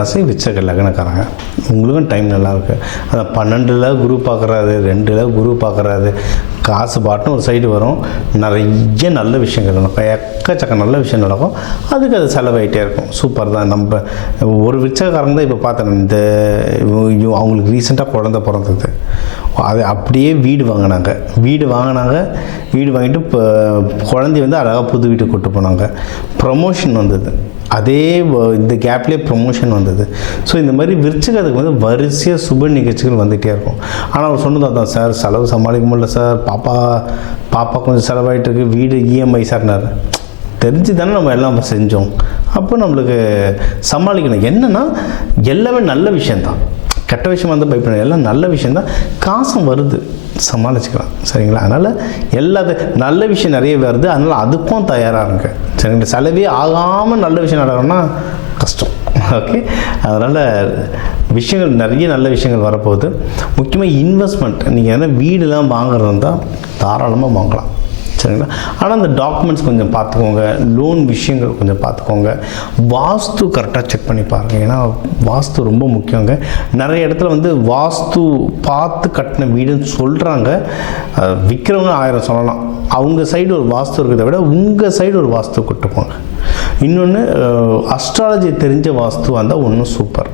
ராசி விருச்சிக லக்னக்காரங்க. உங்களுக்கும் டைம் நல்லாயிருக்கு. அதை 12ல் குரு பார்க்குறாரு, 2ல் குரு பார்க்குறாரு. காசு பாட்டுன்னு ஒரு சைடு வரும், நிறைய நல்ல விஷயங்கள் நடக்கும், எக்கச்சக்க நல்ல விஷயம் நடக்கும். அதுக்கு அது செலவாயிட்டே இருக்கும். சூப்பர் தான். நம்ம ஒரு விருச்சிகக்காரங்க தான் இப்போ பார்த்தேன், இந்த அவங்களுக்கு ரீசெண்டாக குழந்தை பிறந்தது. அது அப்படியே வீடு வாங்கினாங்க. வீடு வாங்கிட்டு இப்போ குழந்தைய வந்து அழகாக புது வீட்டுக்கு கூப்பிட்டு போனாங்க. ப்ரமோஷன் வந்தது. அதே இந்த கேப்லேயே ப்ரமோஷன் வந்தது. ஸோ இந்த மாதிரி விருச்சிகத்துக்கு வந்து வரிசையாக சுப நிகழ்ச்சிகள் வந்துகிட்டே இருக்கும். ஆனால் அவர் சொன்னது அதான், சார் செலவு சமாளிக்க முடியல சார், பாப்பா கொஞ்சம் செலவாயிட்டு இருக்கு, வீடு இஎம்ஐ சார்னார். தெரிஞ்சு தானே நம்ம எல்லாம் செஞ்சோம். அப்போ நம்மளுக்கு சமாளிக்கணும். என்னென்னா எல்லாமே நல்ல விஷயந்தான், கெட்ட விஷயம் வந்து பயப்படணும். எல்லாம் நல்ல விஷயந்தான், காசும் வருது, சமாளிச்சுக்கலாம். சரிங்களா? அதனால் நல்ல விஷயம் நிறைய வருது, அதனால் அதுக்கும் தயாராக இருங்க. சரிங்களா? செலவே ஆகாமல் நல்ல விஷயம் நடக்கணும்னா கஷ்டம். ஓகே, அதனால் விஷயங்கள் நிறைய நல்ல விஷயங்கள் வரப்போகுது. முக்கியமாக இன்வெஸ்ட்மெண்ட், நீங்கள் எதனா வீடுலாம் வாங்குறது இருந்தால் தாராளமாக வாங்கலாம். சரிங்களா? ஆனால் அந்த டாக்குமெண்ட்ஸ் கொஞ்சம் பார்த்துக்கோங்க, லோன் விஷயங்கள் கொஞ்சம் பார்த்துக்கோங்க, வாஸ்து கரெக்டாக செக் பண்ணி பாருங்கள். ஏன்னா வாஸ்து ரொம்ப முக்கியங்க. நிறைய இடத்துல வந்து வாஸ்து பார்த்து கட்டின வீடுன்னு சொல்கிறாங்க. விற்கிறவங்க 1000 சொல்லலாம். அவங்க சைடு ஒரு வாஸ்து இருக்கிறத விட உங்கள் சைடு ஒரு வாஸ்து கூட்டு போங்க. இன்னொன்று, அஸ்ட்ராலஜி தெரிஞ்ச வாஸ்து வந்தால் ஒன்றும் சூப்பர்.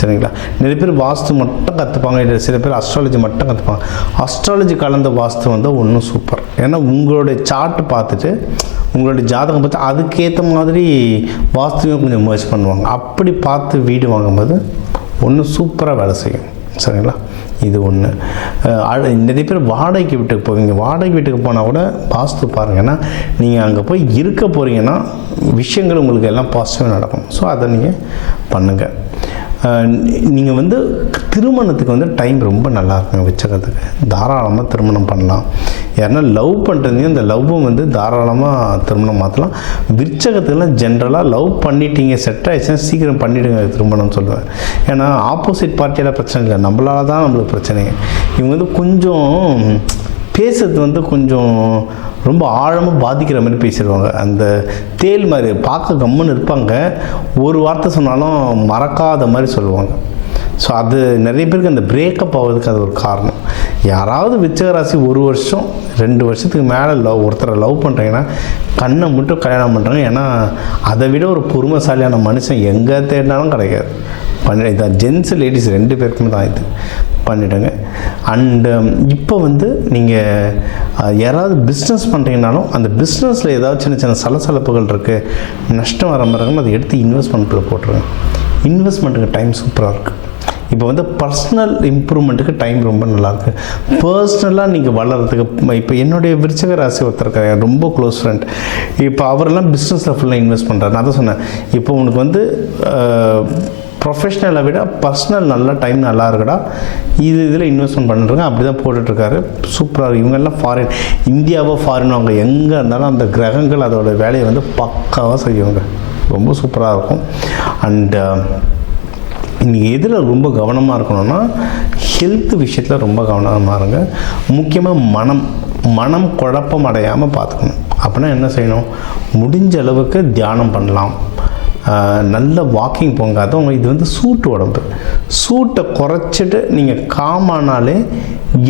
சரிங்களா? நிறைய பேர் வாஸ்து மட்டும் கற்றுப்பாங்க, இல்லை சில பேர் அஸ்ட்ராலஜி மட்டும் கற்றுப்பாங்க. அஸ்ட்ராலஜி கலந்த வாஸ்து வந்தால் ஒன்றும் சூப்பர். ஏன்னா உங்களுடைய சார்ட்டு பார்த்துட்டு, உங்களுடைய ஜாதகம் பார்த்து அதுக்கேற்ற மாதிரி வாஸ்துவையும் கொஞ்சம் முயற்சி பண்ணுவாங்க. அப்படி பார்த்து வீடு வாங்கும்போது ஒன்றும் சூப்பராக வேலை செய்யும். சரிங்களா? இது ஒன்று. நிறைய பேர் வாடகைக்கு வீட்டுக்கு போவீங்க. வாடகை வீட்டுக்கு போனால் கூட வாஸ்து பாருங்கள். ஏன்னா நீங்கள் அங்கே போய் இருக்க போகிறீங்கன்னா விஷயங்கள் உங்களுக்கு எல்லாம் பாசிட்டிவாக நடக்கும். ஸோ அதை நீங்கள் பண்ணுங்கள். நீங்கள் வந்து திருமணத்துக்கு வந்து டைம் ரொம்ப நல்லா இருக்குங்க. விருச்சிகத்துக்கு தாராளமாக திருமணம் பண்ணலாம். யாருன்னா லவ் பண்ணுறீங்க, அந்த லவ்வும் வந்து தாராளமாக திருமணம் மாற்றலாம். விருச்சிகத்துக்குலாம் ஜென்ரலாக லவ் பண்ணிட்டீங்க, செட் ஆகிடுச்சுன்னா சீக்கிரம் பண்ணிவிடுங்க திருமணம் சொல்லுவேன். ஏன்னா ஆப்போசிட் பார்ட்டியில் பிரச்சனை இல்லை, நம்மளால தான் நம்மளுக்கு பிரச்சனைங்க. இவங்க வந்து கொஞ்சம் பேசுறது வந்து கொஞ்சம் ரொம்ப ஆழமாக பாதிக்கிற மாதிரி பேசிடுவாங்க. அந்த தேல் மாதிரி பார்க்க கம்முன்னு இருப்பாங்க, ஒரு வார்த்தை சொன்னாலும் மறக்காத மாதிரி சொல்லுவாங்க. ஸோ அது நிறைய பேருக்கு அந்த பிரேக்கப் ஆகிறதுக்கு அது ஒரு காரணம். யாராவது விருச்சிக ராசி 1 வருஷம் 2 வருஷத்துக்கு மேலே ஒருத்தரை லவ் பண்ணுறீங்கன்னா கண்ணை மட்டும் கல்யாணம் பண்ணுறாங்க. ஏன்னா அதை விட ஒரு பொறுமைசாலியான மனுஷன் எங்கே தேடினாலும் கிடைக்காது. இதான் ஜென்ஸு லேடிஸ் 2 பேருக்குமே தான் இது பண்ணிவிடுங்க. அண்டு இப்போ வந்து நீங்கள் யாராவது பிஸ்னஸ் பண்ணுறீங்கனாலும் அந்த பிஸ்னஸில் ஏதாவது சின்ன சின்ன சலசலப்புகள் இருக்குது, நஷ்டம் வர மாதிரி இருக்குன்னு அதை எடுத்து இன்வெஸ்ட்மெண்ட்டில் போட்டுருங்க. இன்வெஸ்ட்மெண்ட்டுக்கு டைம் சூப்பராக இருக்குது. இப்போ வந்து பர்சனல் இம்ப்ரூவ்மெண்ட்டுக்கு டைம் ரொம்ப நல்லாயிருக்கு. பர்சனலாக நீங்கள் வளர்கிறதுக்கு இப்போ என்னுடைய விருச்சிக ராசி ஒருத்தருக்காங்க, ரொம்ப க்ளோஸ் ஃப்ரெண்ட். இப்போ அவரெல்லாம் பிஸ்னஸில் ஃபுல்லாக இன்வெஸ்ட் பண்ணுறாரு. நான் தான் சொன்னேன், இப்போ உனக்கு வந்து ப்ரொஃபஷ்னலை விட பர்சனல் நல்லா டைம் நல்லா இருக்குடா, இதில் இன்வெஸ்ட்மெண்ட் பண்ணிட்டுருங்க. அப்படி தான் போட்டுட்ருக்காரு. சூப்பராக. இவங்கெல்லாம் ஃபாரின், இந்தியாவோ ஃபாரின், அவங்க எங்கே இருந்தாலும் அந்த கிரகங்கள் அதோட வேலையை வந்து பக்காவாக செய்வாங்க. ரொம்ப சூப்பராக இருக்கும். அண்டு நீங்கள் எதில் ரொம்ப கவனமாக இருக்கணும்னா ஹெல்த் விஷயத்தில் ரொம்ப கவனமாக இருங்க. முக்கியமாக மனம் குழப்பம் அடையாமல் பார்த்துக்கணும். அப்படின்னா என்ன செய்யணும்? முடிஞ்ச அளவுக்கு தியானம் பண்ணலாம், நல்ல வாக்கிங் போங்க. அதுவும் இது வந்து சூட்டை குறைச்சிட்டு நீங்கள் காமானாலே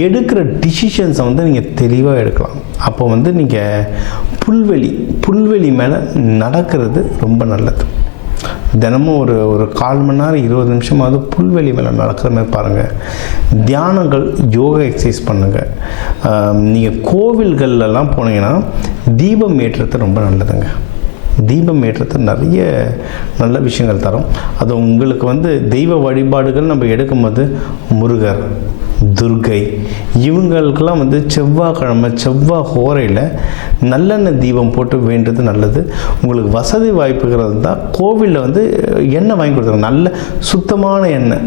எடுக்கிற டிசிஷன்ஸை வந்து நீங்கள் தெளிவாக எடுக்கலாம். அப்போ வந்து நீங்கள் புல்வெளி மேலே நடக்கிறது ரொம்ப நல்லது. தினமும் ஒரு 1/4 மணி நேரம் 20 நிமிஷமாவது புல்வெளி மேலே நடக்கிற மாதிரி பாருங்கள். தியானங்கள், யோகா எக்ஸசைஸ் பண்ணுங்கள். நீங்கள் கோவில்கள்லாம் போனீங்கன்னா தீபம் ஏற்றுறது ரொம்ப நல்லதுங்க. தீபம் ஏற்றத்து நிறைய நல்ல விஷயங்கள் தரும். அது உங்களுக்கு வந்து தெய்வ வழிபாடுகள் நம்ம எடுக்கும்போது முருகர், துர்கை, இவங்களுக்கெல்லாம் வந்து செவ்வாய் ஹோரையில் நல்லெண்ணெய் தீபம் போட்டு வேண்டது நல்லது. உங்களுக்கு வசதி வாய்ப்புகள் இருந்தால் கோவிலில் வந்து எண்ணெய் வாங்கி கொடுத்தாங்க, நல்ல சுத்தமான எண்ணெய்,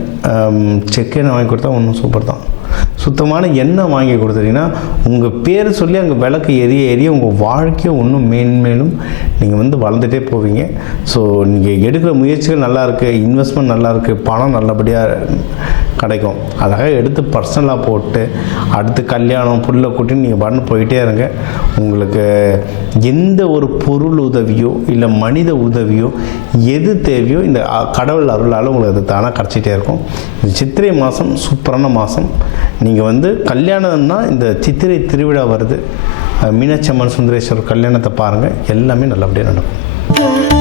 செக்கு எண்ணெய் வாங்கி கொடுத்தா ஒன்றும் சூப்பர் தான். சுத்தமான எண்ணெய் வாங்கி கொடுத்துட்டீங்கன்னா உங்கள் பேர் சொல்லி அங்கே விளக்கு எரிய உங்கள் வாழ்க்கையை இன்னும் மேன்மேலும் நீங்கள் வந்து வளர்ந்துட்டே போவீங்க. ஸோ நீங்கள் எடுக்கிற முயற்சிகள் நல்லாயிருக்கு, இன்வெஸ்ட்மெண்ட் நல்லாயிருக்கு, பணம் நல்லபடியாக கிடைக்கும். அதாக எடுத்து பர்சனலாக போட்டு அடுத்து கல்யாணம் புள்ள குட்டின்னு நீங்கள் பண்ண போயிட்டே இருங்க. உங்களுக்கு எந்த ஒரு பொருள் உதவியோ இல்லை மனித உதவியோ எது தேவையோ இந்த கடவுள் அருளால் உங்களுக்கு அது தானாக கிடச்சிட்டே இருக்கும். இந்த சித்திரை மாதம் சூப்பரான மாதம். நீங்கள் வந்து கல்யாணம்னா இந்த சித்திரை திருவிழா வருது, மீனாட்சி அம்மன் சுந்தரேஸ்வரர் கல்யாணத்தை பாருங்கள், எல்லாமே நல்லபடியாக நடக்கும்.